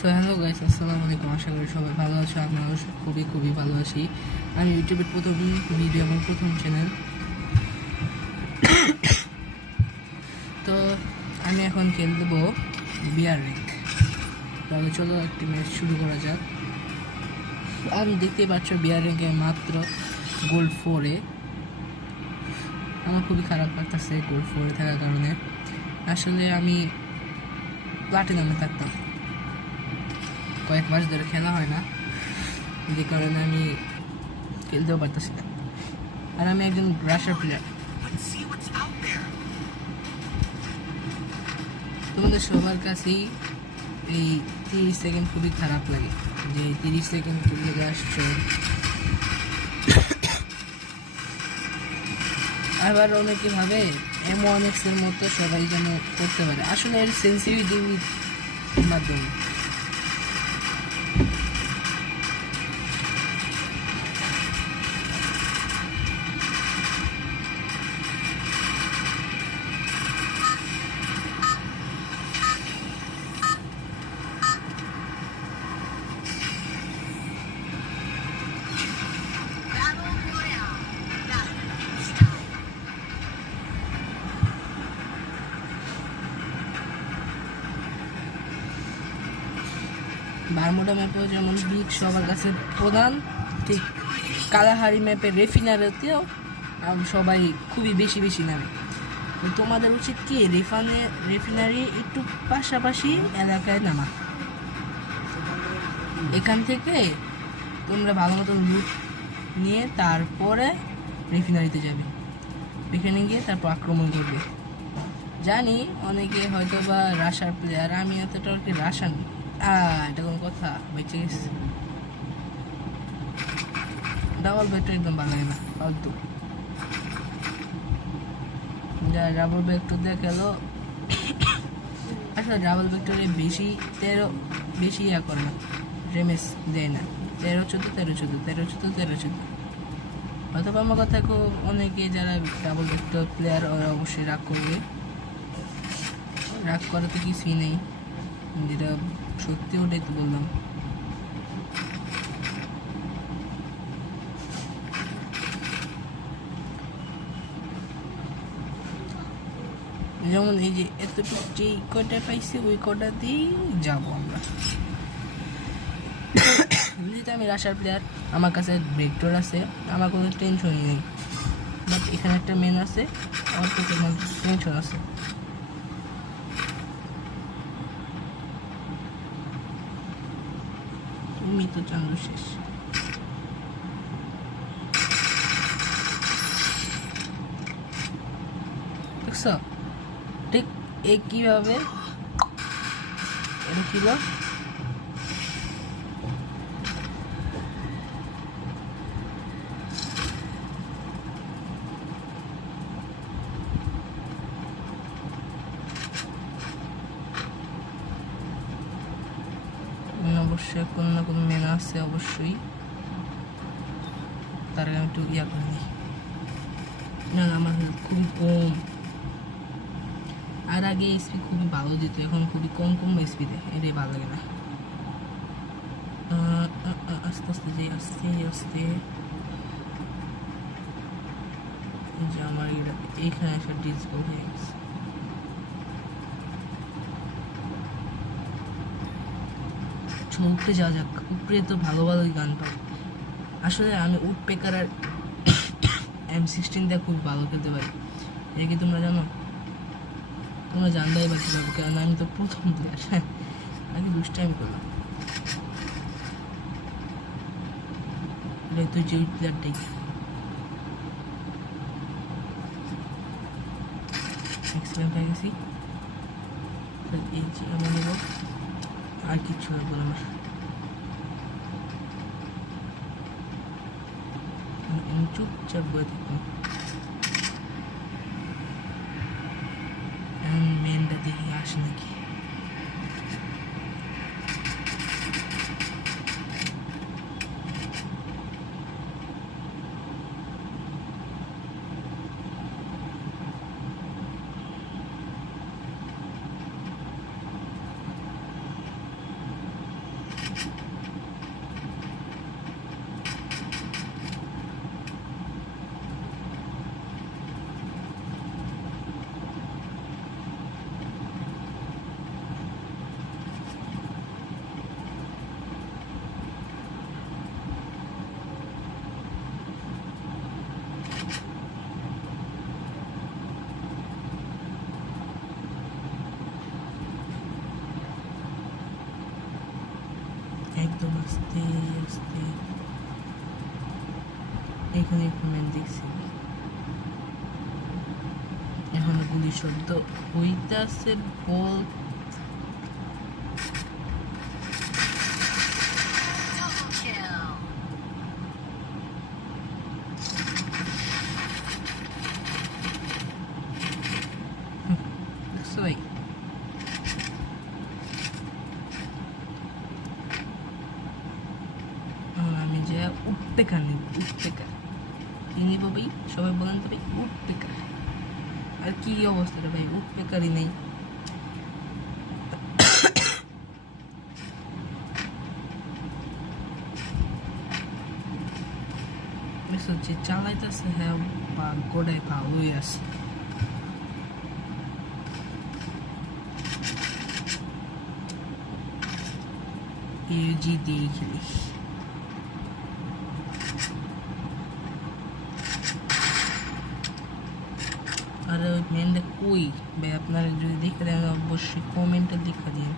So hello guys, আসসালামু আলাইকুম। আশা করি সবাই ভালো আছো। আমরাও খুবই খুবই ভালো আছি। আমি ইউটিউবের প্রথম ভিডিও, আমার প্রথম চ্যানেল। তো আমি এখন খেলবো বিয়ার র্যাঙ্ক। তাহলে চলো একটি ম্যাচ শুরু করা যাক। আমি দেখতে পাচ্ছ বিয়ার র্যাঙ্কে মাত্র গোল্ড 4-এ। আমার খুবই খারাপ লাগতেছে গোল্ড 4-এ থাকার কারণে। আসলে আমি প্লাটিনামে থাকতাম, কয়েক মাস ধরে খেলা হয় না, যে কারণে আমি খেলতেও পারতেছি না। আর আমি একজন রাশার প্লেয়ার। তোমাদের সবার কাছেই এই 30 সেকেন্ড খুবই খারাপ লাগে, যে 30 সেকেন্ড চলে আসছে। আবার অনেকে ভাবে M1X এর মতো সবাই যেন করতে পারে। আসলে এর সেন্সিটিভিটির মাধ্যমে বারমুডা ম্যাপেও যেমন বিগ সবার কাছে প্রধান, ঠিক কালাহারি ম্যাপের রেফিনারিতেও সবাই খুবই বেশি বেশি নামে। তোমাদের উচিত কি রেফিনারি একটু পাশাপাশি এলাকায় নামা। এখান থেকে তোমরা ভালো মতো লুট নিয়ে তারপরে রেফিনারিতে যাবে, এখানে গিয়ে তারপর আক্রমণ করবে। জানি অনেকে হয়তো বা রাশার প্লেয়ার, আমি এতটা আর কি রাশান, এটা কোনো কথা? বেঁচে গেছে। ডাবল ব্যাগটা একদম ভালো লাগে না, ফালতু। ডাবল ব্যাগটা দেখালো, আসলে ডাবল ব্যাগটারে বেশি ইয়া করে না, ড্যামেজ দেয় না। 13-14 অথবা আমার কথা অনেকে যারা ডাবল ব্যাগটা প্লেয়ার ওরা অবশ্যই রাগ করবে। রাগ করা তো কিছুই নেই, যেটা সত্যি ওটাই তো বললাম। যেমন এই যে এতটুকু যেই কটা পাইছি ওই কটা দিয়েই যাবো আমরা। যেহেতু আমি রাশার প্লেয়ার, আমার কাছে ভেক্টর আছে, আমার কোনো টেনশনই নেই। বাট এখানে একটা মেন আছে, আমার তো কোনো টেনশন আছে। তুমি তো চান্দু শেষ। দেখছ ঠিক একইভাবে এটা ছিল। অবশ্যই কোনো না কোনো মেন আছে অবশ্যই, তার আগে আমি একটু ইয়া করে নিই। না আমার খুবই কম, আর আগে এসপি খুবই ভালো দিত, এখন খুবই কম কম এসপি দেয়, এটাই ভালো লাগে না। আস্তে আস্তে যে আস্তে আস্তে যে আমার এইখানে একটা ডিসবল হয়ে গেছে। উপরে যাওয়া যাক, উপরে তো ভালো ভালোই গান পাই। আসলে আমি উড পেকার আর M16 দিয়ে খুব ভালো খেলতে পারি। এটা কি তোমরা জানো? তোমরা জানবাই বা কীভাবে, কারণ আমি তো প্রথম প্লেয়ার। আগে দুষ্টামি করলাম। তুই যে প্লেয়ারটাই এক্সেলেন্ট হয়ে গেছি। এই যে আমি নেব, আর কিচ্ছু লাগবে না আমার। আমি চুপচাপ বয়ে থাকবো, মেনটা দেখি আসে নাকি। একদম আস্তে আস্তে। এখানে কমেন্ট দেখছি, এখনো গুলি শব্দ হইতাছে। বল দেখছো ভাই? আমি যে উঠতে কানি, উঠতে কার কি নিবো ভাই? সবাই বলেন তো ভাই, উঠতে কার। আর কি অবস্থাটা ভাই, উঠতে কারই নেই। যে চালাইতেছে হ্যাঁ ভাগ্যটাই ভালোই আছে। এজি দিয়ে খেলি। আর ওই মেনটা কই ভাই? আপনারা যদি দেখে দেন অবশ্যই কমেন্টে দেখা দিন।